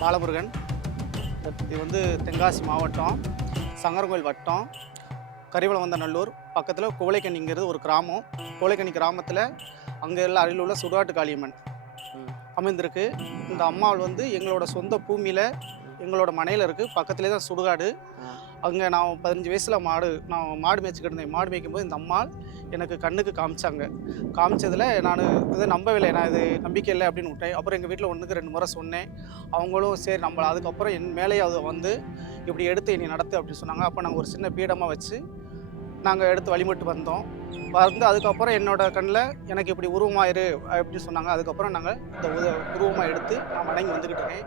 பாலமுருகன். இது வந்து தென்காசி மாவட்டம், சங்கரன்கோயில் வட்டம், கரிவலவந்தநல்லூர் பக்கத்தில் குவளைக்கண்ணிங்கிறது ஒரு கிராமம். குவளைக்கண்ணி கிராமத்தில் அங்கே எல்லாம் அருகில் உள்ள சுடுகாட்டு காளியம்மன் அமைந்திருக்கு. இந்த அம்மாள் வந்து எங்களோட சொந்த பூமியில் எங்களோட மனையில் இருக்குது. பக்கத்துலேயே தான் சுடுகாடு. அங்கே நான் 15 வயசில் நான் மாடு மேய்ச்சிக்கிட்டு இருந்தேன். மாடு மேய்க்கும்போது இந்த அம்மாள் எனக்கு கண்ணுக்கு காமிச்சாங்க. காமிச்சதில் நான் இதை நம்பவில்லை. நான் இது நம்பிக்கை இல்லை அப்படின்னு விட்டேன். அப்புறம் எங்கள் வீட்டில் 1க்கு 2 முறை சொன்னேன். அவங்களும் சரி நம்மளை அதுக்கப்புறம் என் மேலேயே அது வந்து இப்படி எடுத்து நீ நடத்து அப்படின்னு சொன்னாங்க. அப்போ நாங்கள் ஒரு சின்ன பீடமாக வச்சு நாங்கள் எடுத்து வழிபட்டு வந்தோம். அதுக்கப்புறம் என்னோட கண்ணில் எனக்கு இப்படி உருவமாயிரு அப்படின்னு சொன்னாங்க. அதுக்கப்புறம் நாங்கள் இந்த உருவமாக எடுத்து நான் வணங்கி வந்துக்கிட்டு இருக்கேன்.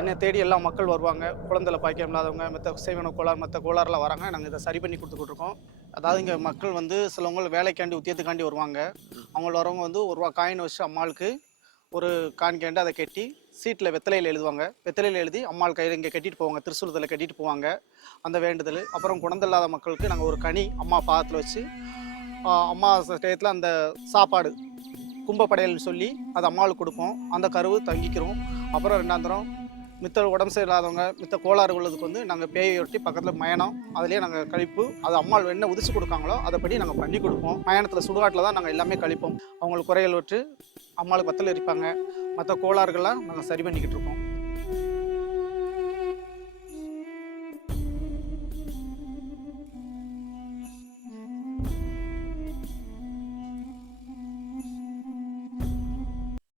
என்னை தேடி எல்லா மக்கள் வருவாங்க. குழந்தைல பாக்கியம் இல்லாதவங்க, மற்ற சேவன கோளாறு, மற்ற கோளாறுலாம் வராங்க. நாங்கள் இதை சரி பண்ணி கொடுத்துக்கிட்டு இருக்கோம். அதாவது இங்கே மக்கள் வந்து சிலவங்க வேலைக்காண்டி உத்தியத்துக்காண்டி வருவாங்க. அவங்க வரவங்க வந்து ₹1 காயின் வச்சு அம்மாளுக்கு ஒரு காணிக்கைண்டு அதை கட்டி சீட்டில் வெத்தலையில் எழுதுவாங்க. வெத்தலையில் எழுதி அம்மாள் கையில் இங்கே கட்டிட்டு போவாங்க. திருசூலத்தில் கட்டிட்டு போவாங்க அந்த வேண்டுதல். அப்புறம் குழந்தை இல்லாத மக்களுக்கு நாங்கள் ஒரு கனி அம்மா பாதத்தில் வச்சு அம்மா டயத்தில் அந்த சாப்பாடு கும்பப்படையல்னு சொல்லி அது அம்மாளுக்கு கொடுப்போம். அந்த கருவு தங்கிக்கிறோம். அப்புறம் 2ஆம் தரம் மித்த உடம்பு சரியில்லாதவங்க, மித்த கோளாறு உள்ளதுக்கு வந்து நாங்கள் பேயை ஒட்டி பக்கத்தில் மயணம், அதுலேயே நாங்கள் கழிப்பு, அது அம்மாள் என்ன உதிச்சு கொடுக்காங்களோ அதைப்படி நாங்கள் பண்ணி கொடுப்போம். மயானத்தில் சுடுகாட்டில் தான் நாங்கள் எல்லாமே கழிப்போம். அவங்களுக்கு குறைகள் விட்டு அம்மாளுக்கு பத்தல் எரிப்பாங்க. மற்ற கோளாறுகள்லாம் நாங்கள் சரி பண்ணிக்கிட்டு இருக்கோம்.